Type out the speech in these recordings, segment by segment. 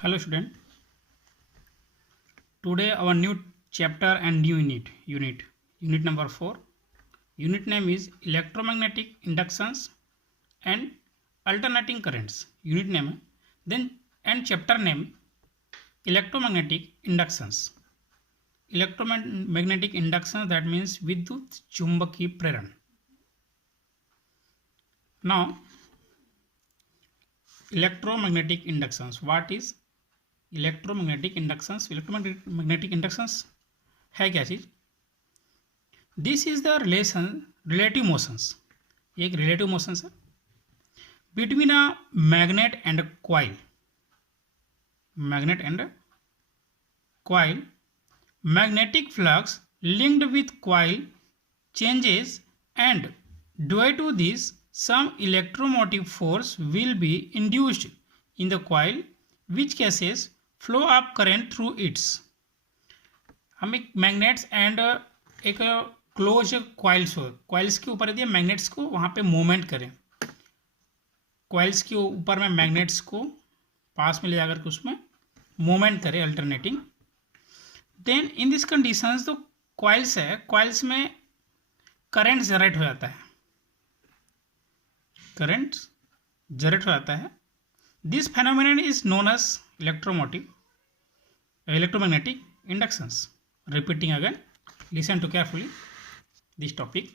Hello student. Today our new chapter and new unit number 4. Unit name is electromagnetic inductions and alternating currents. Unit name है. Then and chapter name electromagnetic inductions. Electromagnetic induction, that means विद्युत चुंबकीय प्रेरण. Now electromagnetic inductions. What is electromagnetic inductions? Electromagnetic inductions है क्या चीज? This is the relative motions. ये एक relative motions है between a magnet and coil. Magnet and coil. Magnetic flux linked with coil changes, and due to this some electromotive force will be induced in the coil, which causes flow of current through its. हम एक magnets and एक close coils के ऊपर यदि magnets को वहाँ पे movement करें, क्वाइल्स के ऊपर में मैग्नेट्स को पास में ले जाकर के उसमें मूवमेंट करें alternating, then in this conditions तो क्वाइल्स है, क्वाइल्स में करंट जनरेट हो जाता है, करंट जनरेट हो जाता है. This phenomenon is known as electromagnetic inductions. Repeating again, listen to carefully this topic.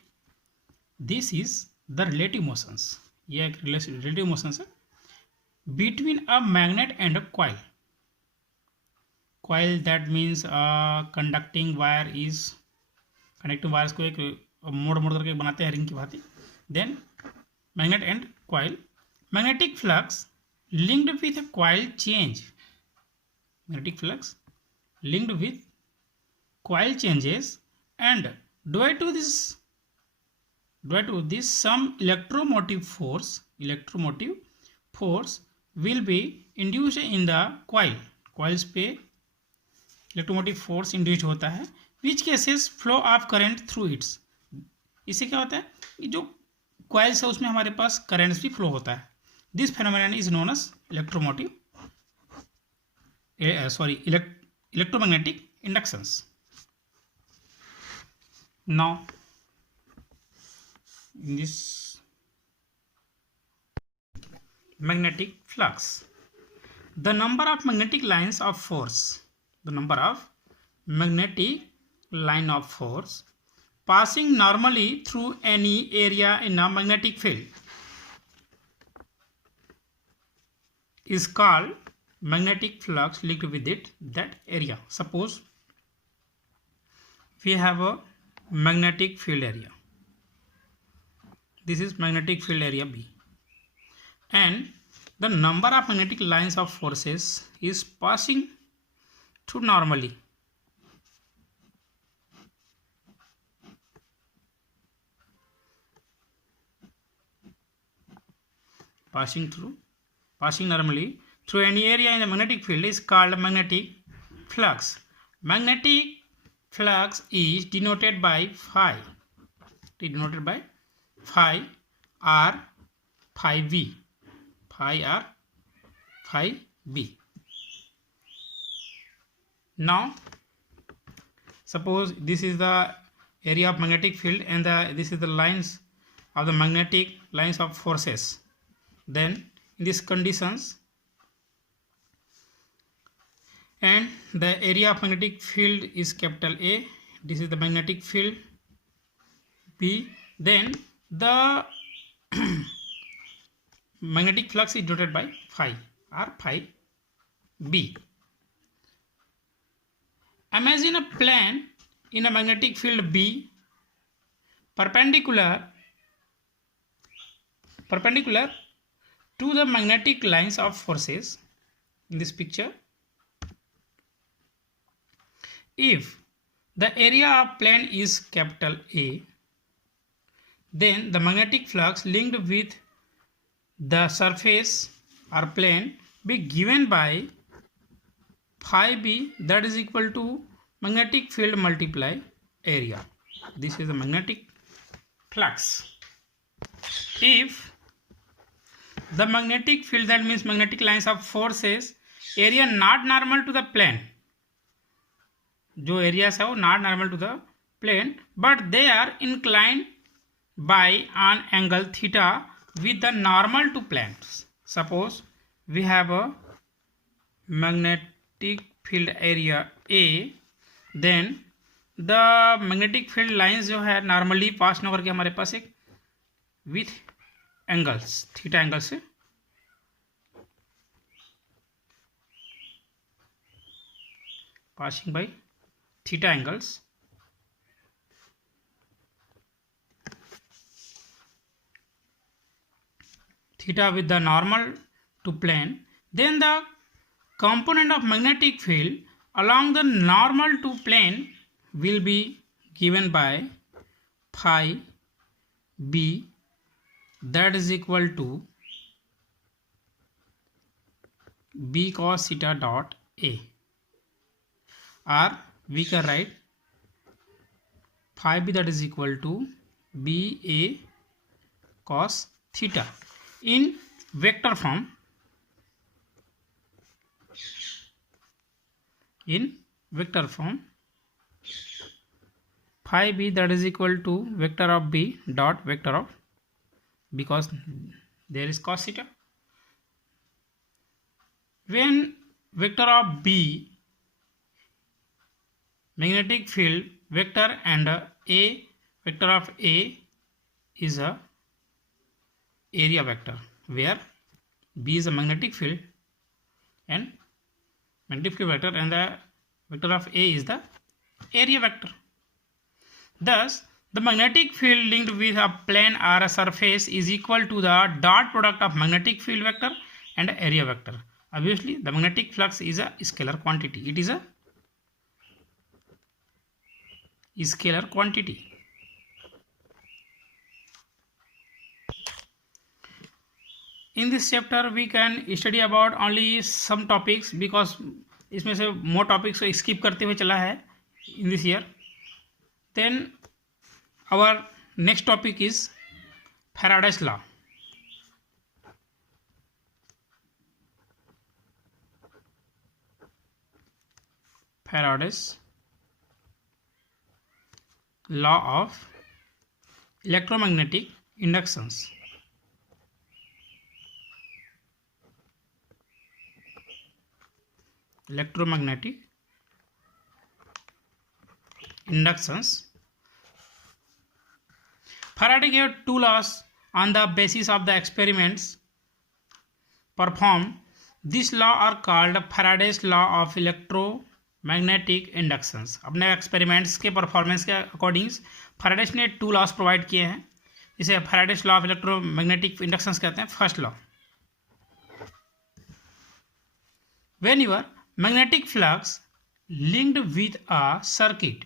This is the relative motions. ये एक relative motions है between a magnet and a coil. Coil, that means conducting wire is connecting wires को एक मोड़ करके बनाते हैं ring की भांति. Then magnet and coil. Magnetic flux linked with a coil change. Magnetic flux linked with coil changes, and due to this some electromotive force will be induced in the coil. coils पे electromotive force induced होता है, which causes flow of current through its. इससे क्या होता है कि जो coils है उसमें हमारे पास currents भी flow होता है. This phenomenon is known as electromagnetic inductions. Now, in this magnetic flux, the number of magnetic lines of force, passing normally through any area in a magnetic field is called magnetic flux linked with that area. Suppose we have a magnetic field area. This is magnetic field area B, and the number of magnetic lines of forces is passing through normally. Passing normally through any area in the magnetic field is called magnetic flux. Magnetic flux is denoted by phi. R phi V. Now, suppose this is the area of magnetic field and this is the lines of the magnetic lines of forces. Then in these conditions, and the area of magnetic field is capital A, this is the magnetic field B, then the magnetic flux is denoted by phi or phi B. Imagine a plane in a magnetic field B perpendicular to the magnetic lines of forces in this picture. If the area of plane is capital A, then the magnetic flux linked with the surface or plane be given by phi B, that is equal to magnetic field multiply area. This is the magnetic flux. If the magnetic field, that means magnetic lines of forces, area not normal to the plane, जो areas है वो not normal to the plane, but they are inclined by an angle theta with the normal to planes. Suppose we have a magnetic field area A, then the magnetic field lines जो है normally पास न करके हमारे पास एक with angles theta angle से passing by theta angles, theta with the normal to plane, then the component of magnetic field along the normal to plane will be given by phi b, that is equal to b cos theta dot a, or we can write phi b that is equal to b a cos theta in vector form. In vector form, phi b that is equal to vector of b dot vector of, because there is cos theta. When vector of b magnetic field vector and a vector of a is a area vector, where b is a magnetic field and magnetic field vector and the vector of a is the area vector. Thus the magnetic field linked with a plane or a surface is equal to the dot product of magnetic field vector and area vector. Obviously the magnetic flux is a scalar quantity, it is a scalar quantity. In this chapter we can study about only some topics, because इसमें से more topics को skip करते हुए चला है in this year. Then our next topic is Faraday's law. Faraday's law of electromagnetic inductions. Electromagnetic inductions. Faraday gave two laws on the basis of the experiments performed. These laws are called Faraday's law of electromagnetic inductions. अपने experiments के performance के according Faraday's ने to loss provide किए हैं, इसे Faraday's law of electromagnetic inductions कहते हैं. First law, whenever magnetic flux linked with a circuit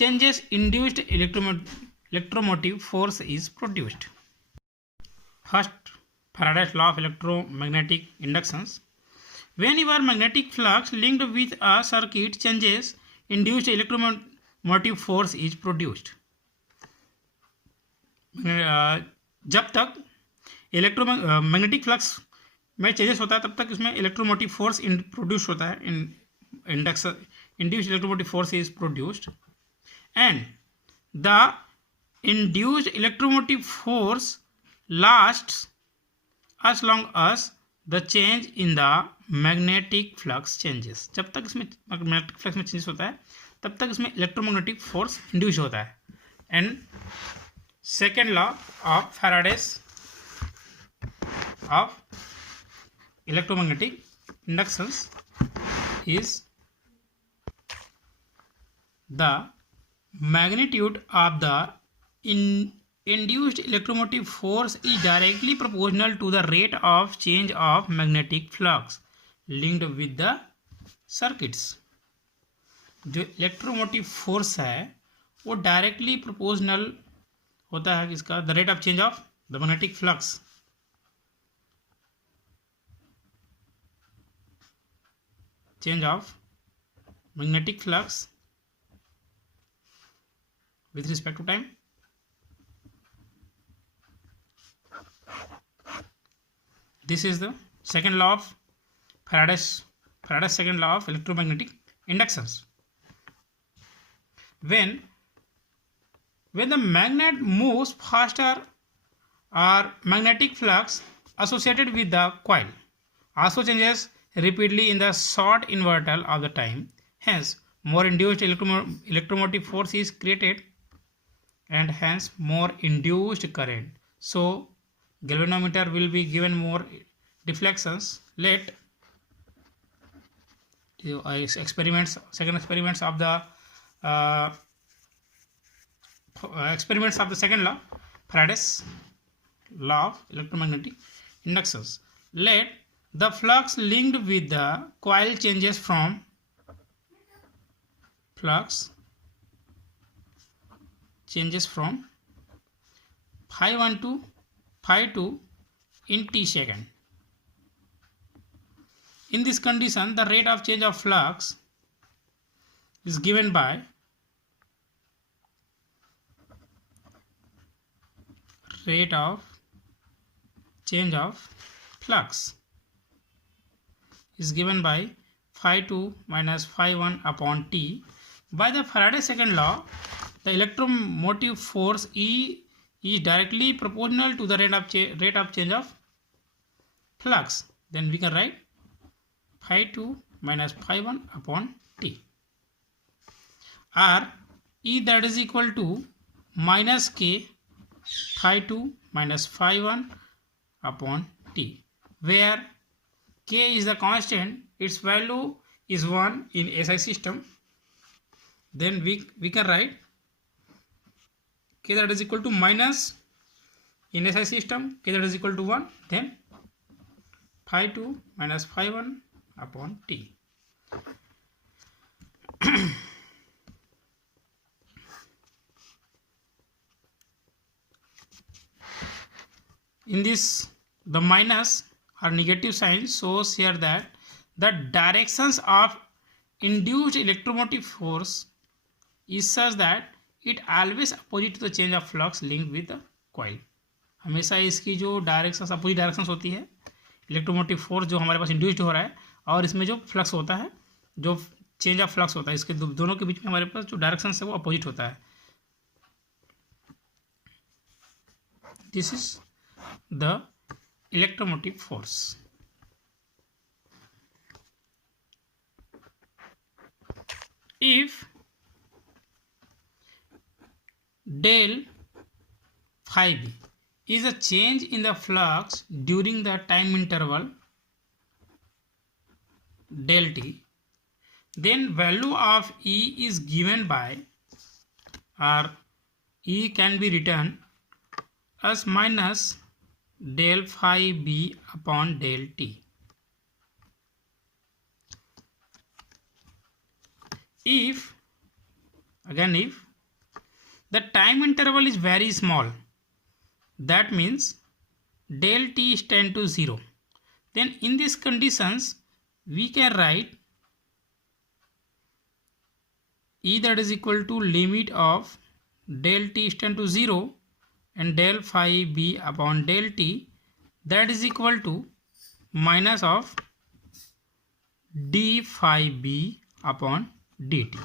changes, induced electromotive force is produced. First, Faraday's law of electromagnetic inductions. Whenever magnetic flux linked with a circuit changes, induced electromotive force is produced. जब तक magnetic flux में changes होता है तब तक इसमें electromotive force produce होता है. Induced electromotive force is produced and the induced electromotive force lasts as long as the change in the magnetic flux changes. जब तक इसमें मैग्नेटिक फ्लक्स में चेंजेस होता है तब तक इसमें इलेक्ट्रोमैग्नेटिक फोर्स इंड्यूस होता है. And second law of Faraday's of electromagnetic inductions is the magnitude of the induced electromotive force is directly proportional to the rate of change of magnetic flux linked with the circuits. जो electromotive force है वो directly proportional होता है किसका, the rate of change of the magnetic flux. Change of magnetic flux with respect to time. This is the second law of Faraday's second law of electromagnetic inductions. When the magnet moves faster, or magnetic flux associated with the coil also changes rapidly in the short interval of the time. Hence, more induced electromotive force is created, and hence more induced current. So, galvanometer will be given more deflections. Let experiments, second experiments of the experiments of the second law, Faraday's law of electromagnetic inductions. Let the flux linked with the coil changes from phi 1 to phi 2 in t second. In this condition, the rate of change of flux is given by rate of change of flux is given by phi 2 minus phi 1 upon t. By the Faraday's second law, the electromotive force E is directly proportional to the rate of change of flux. Then we can write phi 2 minus phi 1 upon t, or E that is equal to minus k phi 2 minus phi 1 upon t, where k is the constant, its value is 1 in SI system. Then we can write k that is equal to minus in SI system, k that is equal to 1, then phi 2 minus phi 1 upon t. In this, the minus or negative sign shows here that the directions of induced electromotive force is such that it always opposite to the change of flux linked with the coil. हमेशा इसकी जो directions opposite directions होती है, electromotive force जो हमारे पास induced हो रहा है और इसमें जो फ्लक्स होता है, जो चेंज ऑफ फ्लक्स होता है, इसके दोनों के बीच में हमारे पास जो डायरेक्शंस है वो अपोजिट होता है. This is the electromotive force. If del phi b is a change in the flux during the time interval del t, then value of E is given by, or E can be written as minus del phi b upon del t. If the time interval is very small, that means del t is tend to 0, then in these conditions we can write E that is equal to limit of del t is tend to 0 and del phi b upon del t, that is equal to minus of d phi b upon dt.